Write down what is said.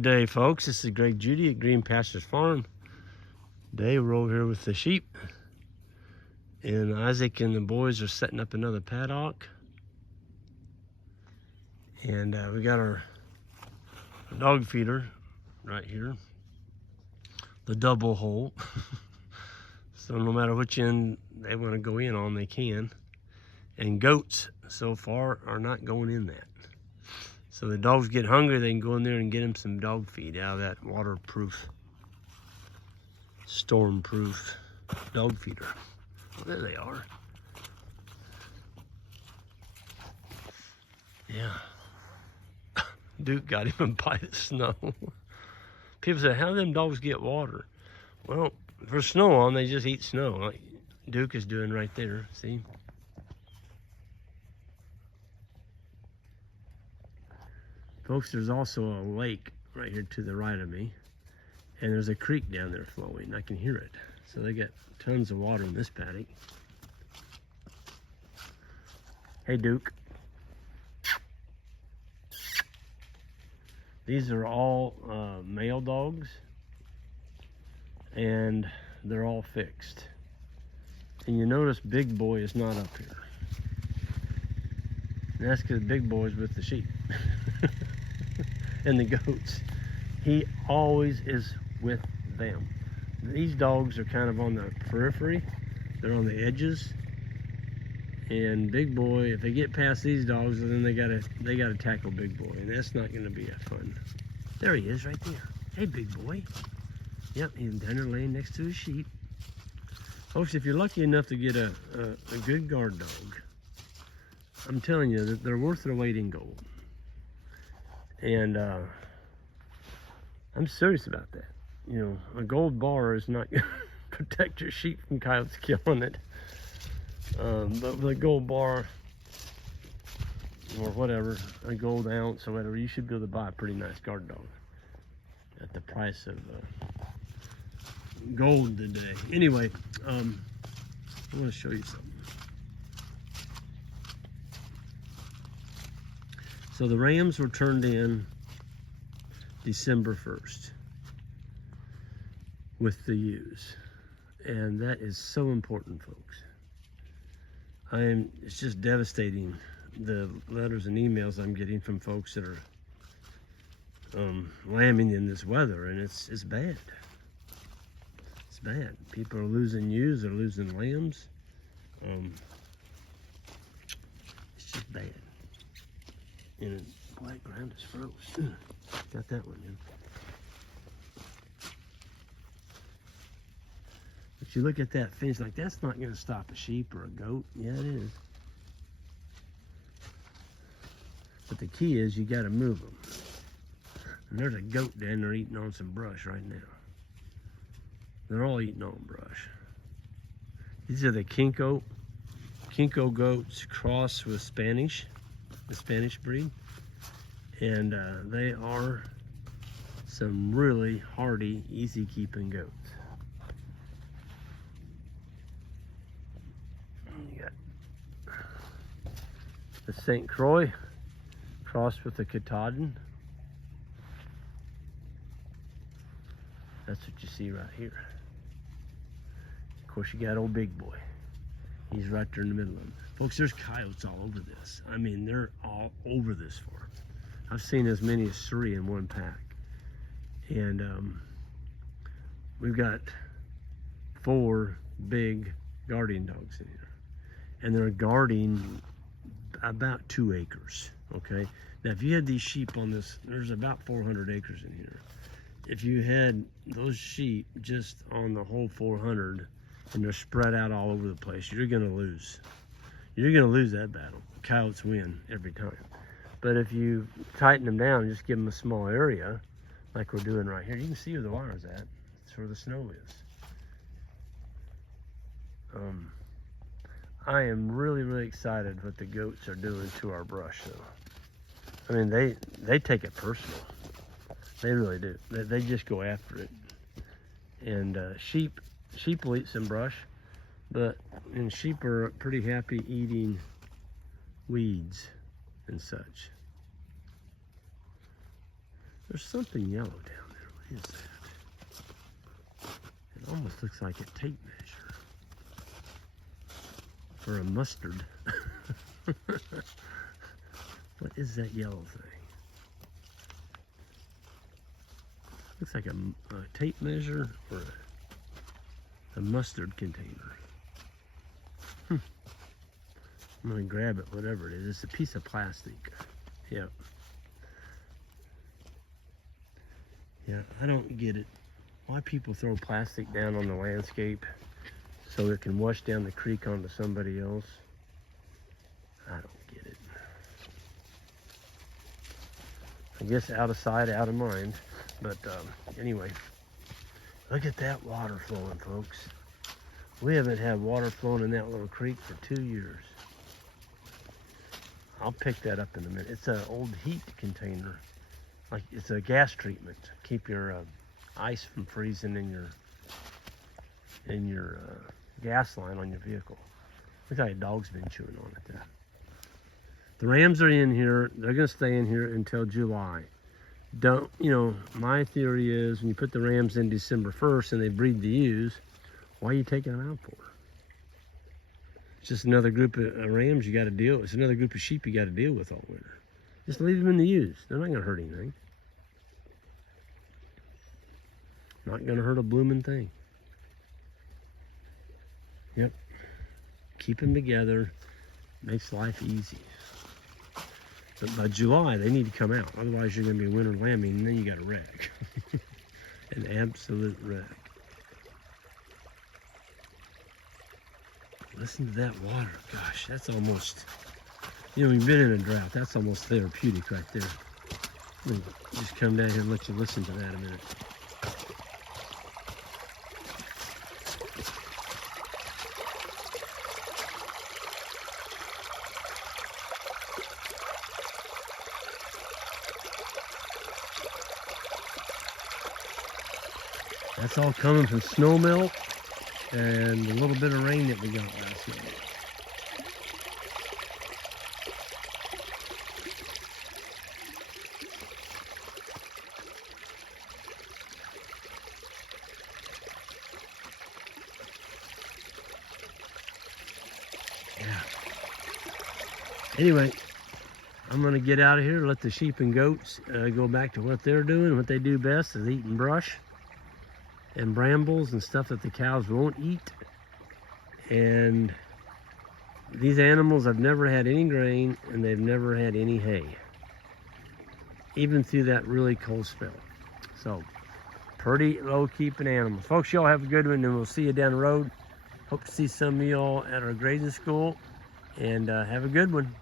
Good day, folks. This is Greg Judy at Green Pastures Farm. Today we're over here with the sheep, and Isaac and the boys are setting up another paddock. And we got our dog feeder right here, the double hole. So no matter which end they want to go in on, they can. And goats so far are not going in that. So the dogs get hungry, they can go in there and get them some dog feed out of that waterproof, storm-proof dog feeder. Well, there they are. Yeah. Duke got him by the snow. People say, how do them dogs get water? Well, for snow on, they just eat snow, like Duke is doing right there, see? Folks, there's also a lake right here to the right of me, and there's a creek down there flowing. I can hear it. So they got tons of water in this paddock. Hey, Duke. These are all male dogs, and they're all fixed. And you notice Big Boy is not up here. And that's because Big Boy's with the sheep. And the goats. He always is with them. These dogs are kind of on the periphery. They're on the edges. And Big Boy, if they get past these dogs, then they gotta tackle Big Boy, and that's not gonna be a fun. There he is, right there. Hey, Big Boy. Yep, he's down there laying next to his sheep. Folks, if you're lucky enough to get a good guard dog, I'm telling you that they're worth their weight in gold. And I'm serious about that. You know, a gold bar is not going to protect your sheep from coyotes killing it. But with a gold bar, or whatever, a gold ounce or whatever, you should be able to buy a pretty nice guard dog at the price of gold today. Anyway, I want to show you something. So the rams were turned in December 1st with the ewes, and that is so important, folks. It's just devastating, the letters and emails I'm getting from folks that are lambing in this weather, and it's bad. It's bad. People are losing ewes, they're losing lambs. It's just bad. And the black ground is froze. Got that one in. But you look at that fence, like, that's not going to stop a sheep or a goat. Yeah, it is. But the key is you got to move them. And there's a goat down there eating on some brush right now. They're all eating on brush. These are the Kinko goats crossed with Spanish, the Spanish breed. And they are some really hardy, easy keeping goats. You got the St. Croix crossed with the Katahdin. That's what you see right here. Of course, you got old Big Boy. He's right there in the middle of them. Folks, there's coyotes all over this. I mean, they're all over this farm. I've seen as many as 3 in one pack. And we've got 4 big guardian dogs in here. And they're guarding about 2 acres, okay? Now, if you had these sheep on this, there's about 400 acres in here. If you had those sheep just on the whole 400 and they're spread out all over the place, you're gonna lose. You're gonna lose that battle. Coyotes win every time. But if you tighten them down and just give them a small area, like we're doing right here, you can see where the wire's at. It's where the snow is. I am really, really excited what the goats are doing to our brush, though. I mean, they take it personal. They really do. They just go after it. And sheep will eat some brush, and sheep are pretty happy eating weeds and such. There's something yellow down there. What is that? It almost looks like a tape measure. Or a mustard. What is that yellow thing? Looks like a tape measure or a mustard container. I'm gonna grab it, whatever it is. It's a piece of plastic. Yep. Yeah, I don't get it. Why people throw plastic down on the landscape so it can wash down the creek onto somebody else. I don't get it. I guess out of sight, out of mind. But anyway, look at that water flowing, folks. We haven't had water flowing in that little creek for 2 years. I'll pick that up in a minute. It's an old heat container. Like it's a gas treatment. Keep your ice from freezing in your gas line on your vehicle. Look how your dog's been chewing on it there. The rams are in here. They're gonna stay in here until July. Don't, you know, my theory is when you put the rams in December 1st and they breed the ewes, why are you taking them out for? It's just another group of rams you got to deal with. It's another group of sheep you got to deal with all winter. Just leave them in the ewes. They're not gonna hurt anything. Not gonna hurt a blooming thing. Yep. Keep them together. Makes life easy. But by July, they need to come out. Otherwise, you're going to be winter lambing, and then you got a wreck. An absolute wreck. Listen to that water. Gosh, that's almost, you know, you've been in a drought. That's almost therapeutic right there. Let me just come down here and let you listen to that a minute. That's all coming from snow melt and a little bit of rain that we got last night. Yeah. Anyway, I'm going to get out of here, let the sheep and goats go back to what they're doing. What they do best is eating brush and brambles and stuff that the cows won't eat. And these animals have never had any grain and they've never had any hay, even through that really cold spell. So pretty low keeping animals. Folks, y'all have a good one, and we'll see you down the road. Hope to see some of y'all at our grazing school, and have a good one.